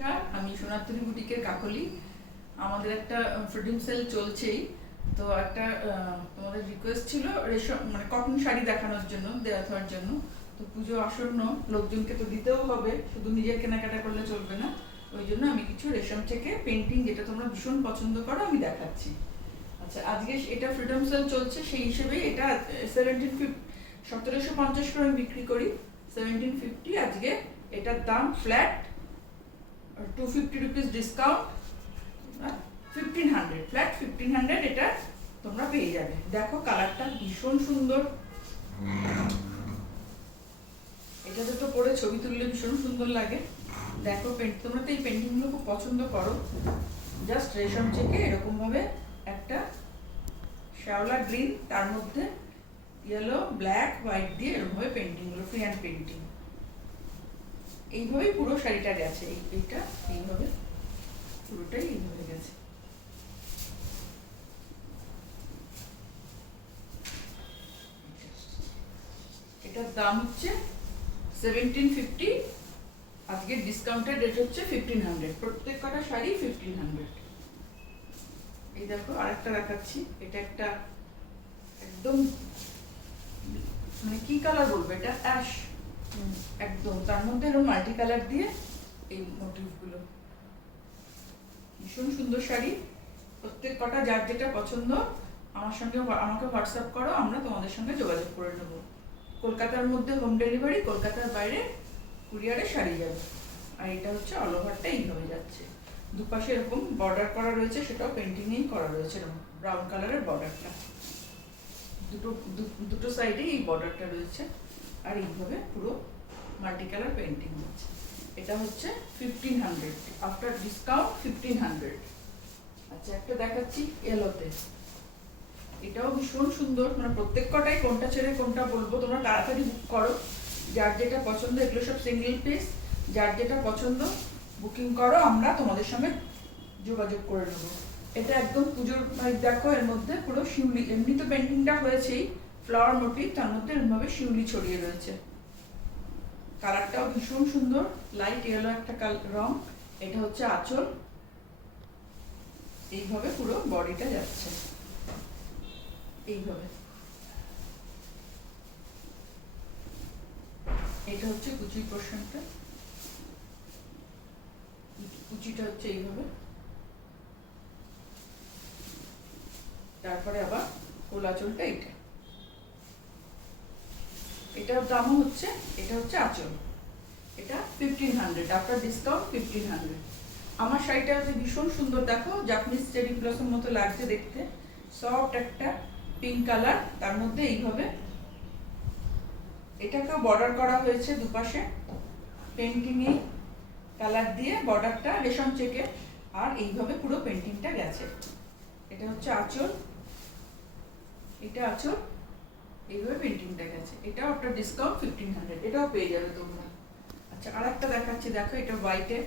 নমস্কার, আমি সোনারতরী বুটিকের কাকলি। আমাদের একটা ফ্রিডম সেল চলছেই, তো একটা তোমাদের রিকোয়েস্ট ছিল রেশম মানে কটন শাড়ি দেখানোর জন্য, দেওয়ার জন্য। তো পুজো আসন্ন, লোকজনকে তো দিতেও হবে, শুধু নিজের কেনাকাটা করলে চলবে না। ওই জন্য আমি কিছু রেশম থেকে পেন্টিং, যেটা তোমরা ভীষণ পছন্দ করো, আমি দেখাচ্ছি। আচ্ছা, আজকে এটা ফ্রিডম সেল চলছে, সেই হিসেবে এটা 1750 করে আমি বিক্রি করি। 1750 আজকে এটার দাম ফ্ল্যাট 250 রুপিস ডিসকাউন্ট, 1500 ফ্ল্যাট 1500 এটা তোমরা পেয়ে যাবে। দেখো কালারটা ভীষণ সুন্দর, এটাতে তো পরে ছবি তুললে ভীষণ সুন্দর লাগে। দেখো তোমরা তো এই পেন্টিংগুলো খুব পছন্দ করো। জাস্ট রেশম চেকে এরকম ভাবে একটা শ্যাওলা গ্রিন, তার মধ্যে ইয়েলো, ব্ল্যাক, হোয়াইট দিয়ে এরকম ভাবে পেন্টিংগুলো, ফ্রি হ্যান্ড পেন্টিং, এইভাবেই পুরো শাড়িটা গেছে। এইটা এইভাবে পুরোটাই এইভাবে গেছে। এটার দাম হচ্ছে 1750, আজকে ডিসকাউন্টেড রেট হচ্ছে 1500, প্রত্যেক কটা শাড়ি 1500। এই দেখো আরেকটা দেখাচ্ছি, এটা একটা একদম মানে কি কালার বলবো, এটা অ্যাশ একদম, তার মধ্যে এরকম মাল্টি কালার দিয়ে এই মোটিভগুলো, ভীষণ সুন্দর শাড়ি। প্রত্যেক কটা যার যেটা পছন্দ আমাকে হোয়াটসঅ্যাপ করো, আমরা তোমাদের সঙ্গে যোগাযোগ করে নেবো। কলকাতার মধ্যে হোম ডেলিভারি, কলকাতার বাইরে কুরিয়ারে শাড়ি যাবে। আর এটা হচ্ছে অল ওভারটা এইভাবে যাচ্ছে, দুপাশে এরকম বর্ডার করা রয়েছে, সেটাও পেন্টিংয়েই করা রয়েছে, এরকম ব্রাউন কালারের বর্ডারটা, দুটো সাইডে এই বর্ডারটা রয়েছে। আর এইভাবে পুরো মাল্টি কালার পেন্টিং হচ্ছে। এটা হচ্ছে 1500, আফটার ডিসকাউন্ট 1500। আচ্ছা, একটা দেখাচ্ছি ইয়েলোতে, এটাও ভীষণ সুন্দর, মানে প্রত্যেক কটাই কোনটা ছেড়ে কোনটা বলবো, তোমরা তাড়াতাড়ি বুক করো, যার যেটা পছন্দ। এগুলো সব সিঙ্গেল পিস, যার যেটা পছন্দ বুকিং করো, আমরা তোমাদের সঙ্গে যোগাযোগ করে নেবো। এটা একদম পুজোর, দেখো এর মধ্যে পুরো শিউলি, এমনি তো পেন্টিংটা হয়েছেই ফ্লাওয়ার মোটিভ, তার মধ্যে এরকমভাবে শিউলি ছড়িয়ে রয়েছে। কালারটাও ভীষণ সুন্দর, লাইট ইয়েলো একটা রং। এটা হচ্ছে আঁচল, এইভাবে পুরো বডিটা যাচ্ছে এইভাবে। এটা হচ্ছে কুচির পোর্শনটা, কুচিটা হচ্ছে এইভাবে, তারপরে আবার ফুল আঁচলটা এইটা। এটার দামও হচ্ছে, এটা হচ্ছে আঁচল, এটা 1500, আফটার ডিসকাউন্ট 1500। আমার শাড়িটা হচ্ছে ভীষণ সুন্দর, দেখো জাপানিজ চেরি ব্লসম মতো লাগছে দেখতে, সফট একটা পিঙ্ক কালার, তার মধ্যে এইভাবে এটাকেও বর্ডার করা হয়েছে দুপাশে পেন্টিংয়ে কালার দিয়ে, বর্ডারটা রেশম চেকে, আর এইভাবে পুরো পেন্টিংটা গেছে। এটা হচ্ছে আঁচল, এটা আঁচল, এইভাবে পেন্টিংটা গেছে। এটাও একটা ডিসকাউন্ট 1500, এটাও পেয়ে যাবে তোমরা। আচ্ছা, আর একটা দেখাচ্ছি, দেখো এটা হোয়াইটে,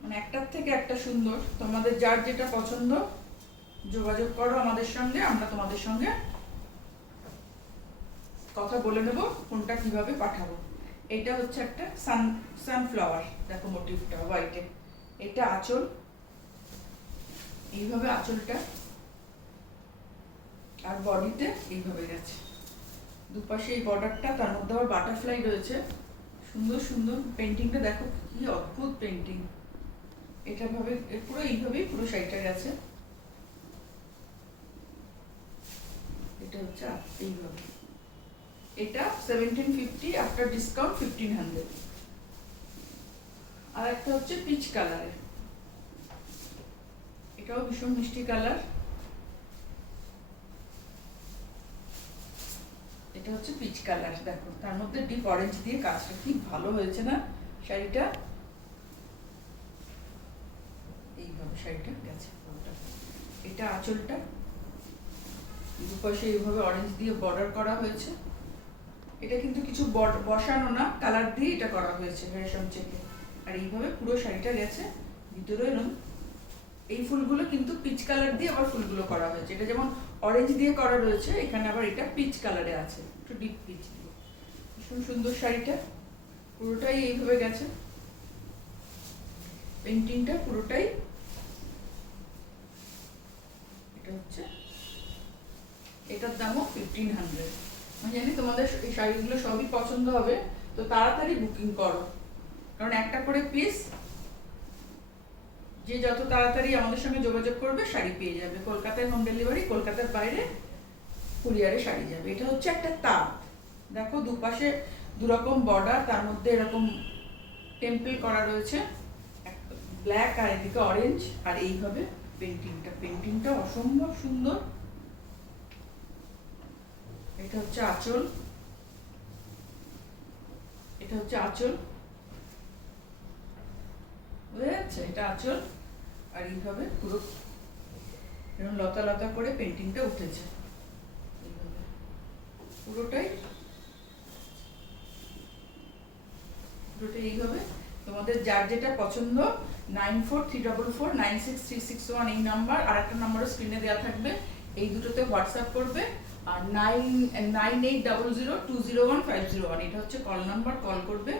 মানে একটার থেকে একটা সুন্দর। তোমাদের যার যেটা পছন্দ যোগাযোগ করো আমাদের সঙ্গে, আমরা তোমাদের সঙ্গে কথা বলে নেব কোনটা কিভাবে পাঠাবো। এটা হচ্ছে একটা সানফ্লাওয়ার, দেখো মোটিভটা হোয়াইটে। এটা আঁচল, এইভাবে আঁচলটা, আর বডিতে এইভাবে গেছে দুপাশে এই বর্ডারটা, তার মধ্যে আবার বাটারফ্লাই রয়েছে। সুন্দর সুন্দর পেন্টিংটা দেখো, কি অদ্ভুত পেন্টিং। এটা ভাবে পুরো এইভাবেই পুরো শাড়িটা গেছে। এটা হচ্ছে এইভাবে, এটা 1750, আফটার ডিসকাউন্ট 1500। আর একটা হচ্ছে পিচ কালারের, এটাও ভীষণ মিষ্টি কালার। এটা হচ্ছে পিচ কালার, দেখো তার মধ্যে ডিপ অরেঞ্জ দিয়ে কাজটা কি ভালো হয়েছে না শাড়িটা। এইভাবে শাড়িটা গেছে। এটা আঁচলটা, দুপাশে এইভাবে অরেঞ্জ দিয়ে বর্ডার করা হয়েছে। এটা কিন্তু কিছু বসানো না, কালার দিয়ে এটা করা হয়েছে রেশম চেকে। আর এইভাবে পুরো শাড়িটা গেছে। ভিতরে এরকম এই ফুলগুলো কিন্তু পিচ কালার দিয়ে আবার ফুলগুলো করা হয়েছে। এটা যেমন অরেঞ্জ দিয়ে করা রয়েছে, এখানে আবার এটা পিচ কালারে আছে, একটু ডিপ পিচ দিয়ে। ভীষণ সুন্দর শাড়িটা, পুরোটাই এইভাবে গেছে। পেন্টিংটা পুরোটাই এটা হচ্ছে, এটার দামও 1500। আমি জানি তোমাদের এই শাড়িগুলো সবই পছন্দ হবে, তো তাড়াতাড়ি বুকিং করো, কারণ একটা করে পিস, যে যত তাড়াতাড়ি আমাদের সঙ্গে যোগাযোগ করবে শাড়ি পেয়ে যাবে। কলকাতায় হোম ডেলিভারি, কলকাতার বাইরে কুরিয়ারে শাড়ি যাবে। এটা হচ্ছে একটা তাক, দেখো দুপাশে দুরকম বর্ডার, তার মধ্যে এরকম টেম্পল করা রয়েছে, ব্ল্যাক আর এদিকে অরেঞ্জ, আর এইভাবে পেন্টিংটা অসম্ভব সুন্দর। এটা হচ্ছে আঁচল, এটা হচ্ছে আঁচল, বোঝা যাচ্ছে? এটা আঁচল, আর এইভাবে পুরো এরকম লতা লতা করে পেন্টিংটা উঠেছে পুরোটাই এইভাবে। তোমাদের যার যেটা পছন্দ 9434496361 এই নাম্বার, আর একটা নাম্বারও স্ক্রিনে দেওয়া থাকবে, এই দুটোতে হোয়াটসঅ্যাপ করবে। আর 9800201501 এটা হচ্ছে কল নাম্বার, কল করবে,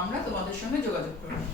আমরা তোমাদের সঙ্গে যোগাযোগ করবো।